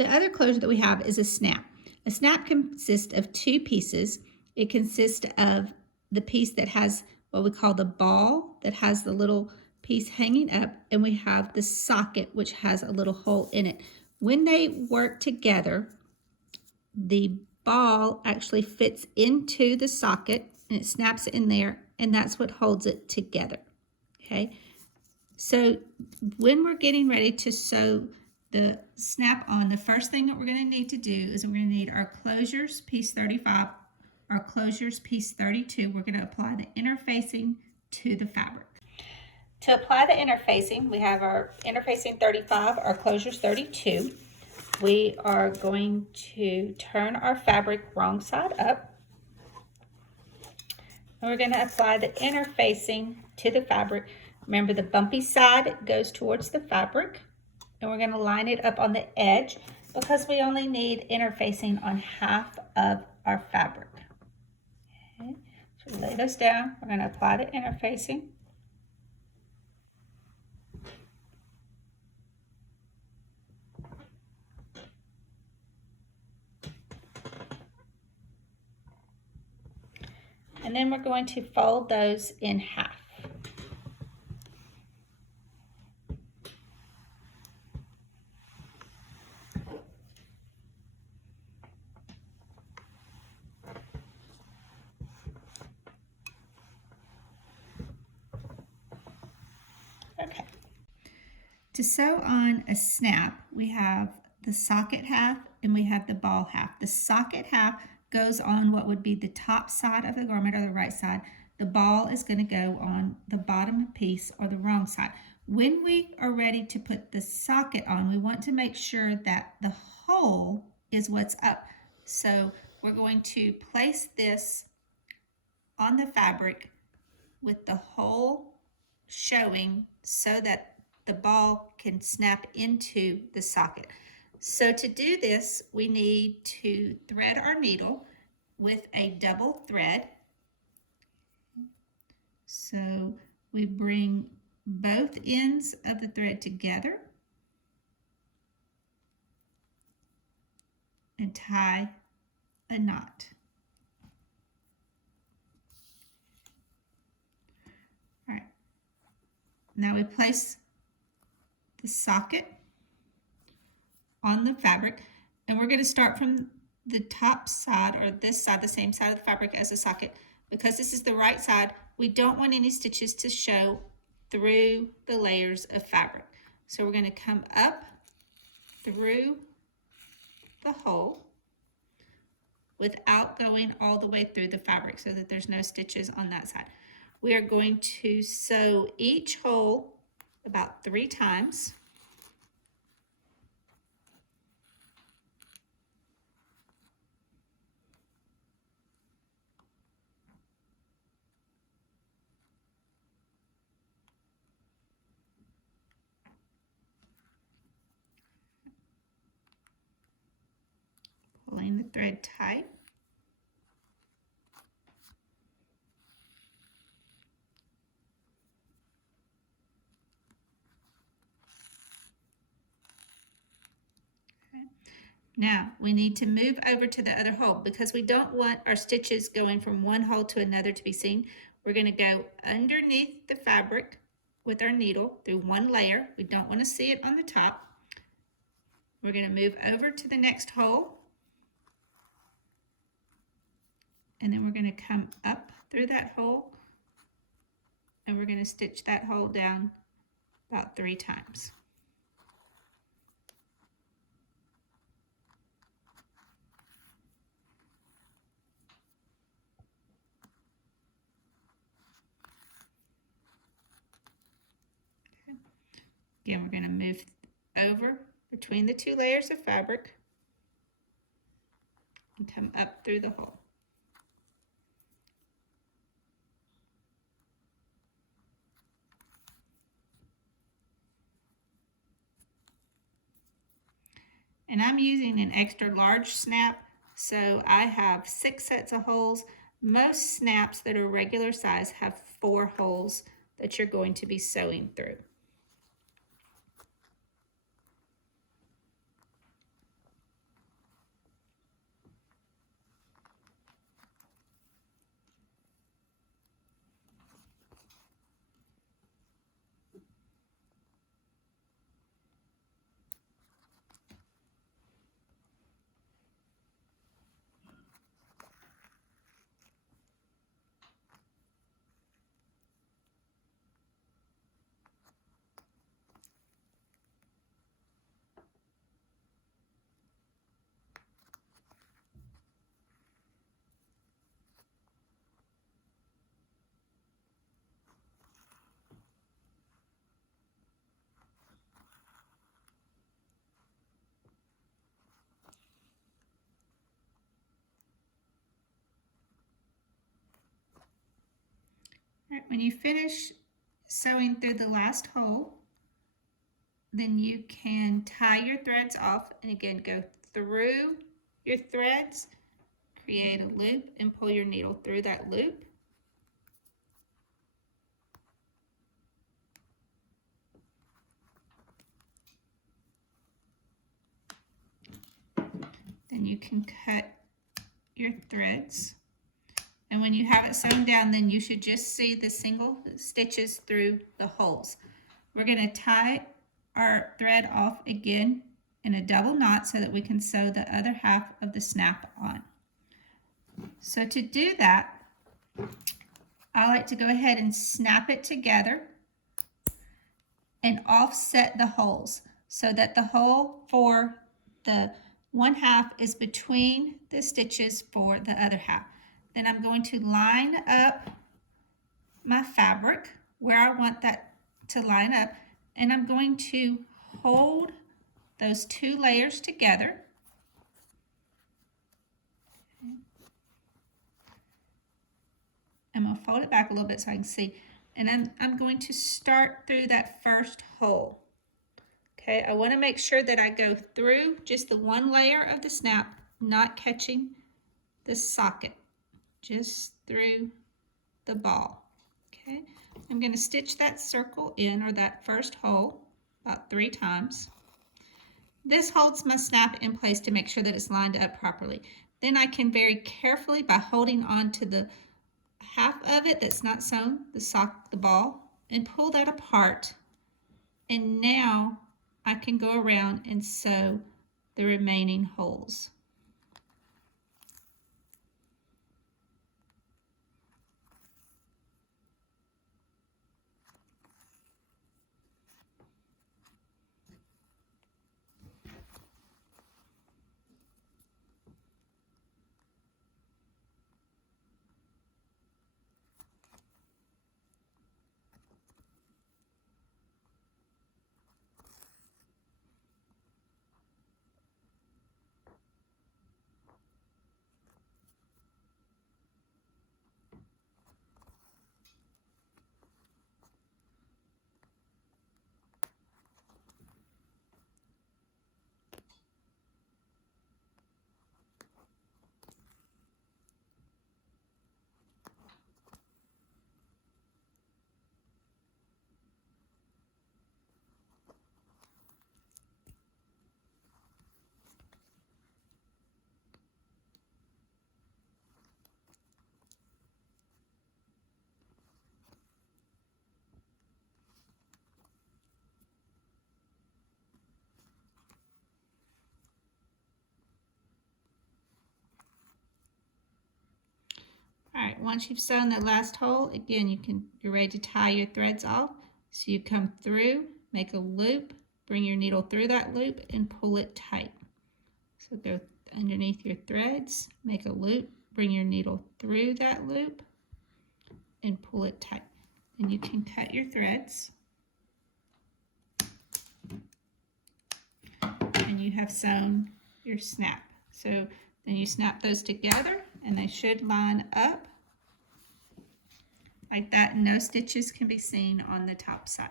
the other closure that we have is a snap. A snap consists of two pieces. It consists of the piece that has what we call the ball, that has the little piece hanging up, and we have the socket, which has a little hole in it. When they work together, the ball actually fits into the socket and it snaps in there, and that's what holds it together. Okay, so when we're getting ready to sew the snap on, the first thing that we're going to need to do is we're going to need our closures, piece 35, our closures, piece 32. We're going to apply the interfacing to the fabric. To apply the interfacing, we have our interfacing 35, our closures 32. We are going to turn our fabric wrong side up. And we're going to apply the interfacing to the fabric. Remember, the bumpy side goes towards the fabric, and we're going to line it up on the edge because we only need interfacing on half of our fabric. Okay, so lay this down. We're going to apply the interfacing. And then we're going to fold those in half. Okay. To sew on a snap, we have the socket half and we have the ball half. The socket half goes on what would be the top side of the garment, or the right side. The ball is going to go on the bottom piece, or the wrong side. When we are ready to put the socket on, we want to make sure that the hole is what's up. So we're going to place this on the fabric with the hole showing so that the ball can snap into the socket. So to do this, we need to thread our needle with a double thread. So we bring both ends of the thread together and tie a knot. All right. Now we place the socket on the fabric, and we're going to start from the top side, or this side, the same side of the fabric as the socket. Because this is the right side, we don't want any stitches to show through the layers of fabric. So we're going to come up through the hole without going all the way through the fabric, so that there's no stitches on that side. We are going to sew each hole about 3 times. Pulling the thread tight. Now we need to move over to the other hole because we don't want our stitches going from one hole to another to be seen. We're going to go underneath the fabric with our needle through one layer. We don't want to see it on the top. We're going to move over to the next hole, and then we're going to come up through that hole, and we're going to stitch that hole down about 3 times. Again, we're going to move over between the 2 layers of fabric and come up through the hole. And I'm using an extra large snap, so I have 6 sets of holes. Most snaps that are regular size have 4 holes that you're going to be sewing through. when you finish sewing through the last hole, then you can tie your threads off, and again go through your threads, create a loop, and pull your needle through that loop. Then you can cut your threads, and when you have it sewn down, then you should just see the single stitches through the holes. We're going to tie our thread off again in a double knot so that we can sew the other half of the snap on. So to do that, I like to go ahead and snap it together and offset the holes so that the hole for the one half is between the stitches for the other half. Then I'm going to line up my fabric where I want that to line up, and I'm going to hold those two layers together. I'm going to fold it back a little bit so I can see, and I'm going to start through that first hole. Okay, I want to make sure that I go through just the one layer of the snap, not catching the socket, just through the ball. Okay, I'm going to stitch that circle in, or that first hole, about 3 times. This holds my snap in place to make sure that it's lined up properly. Then I can very carefully, by holding on to the half of it that's not sewn, the ball, and pull that apart. And now I can go around and sew the remaining holes. All right, once you've sewn the last hole, again, you're ready to tie your threads off. So you come through, make a loop, bring your needle through that loop, and pull it tight. So go underneath your threads, make a loop, bring your needle through that loop, and pull it tight. And you can cut your threads. And you have sewn your snap. So then you snap those together, and they should line up like that. No stitches can be seen on the top side.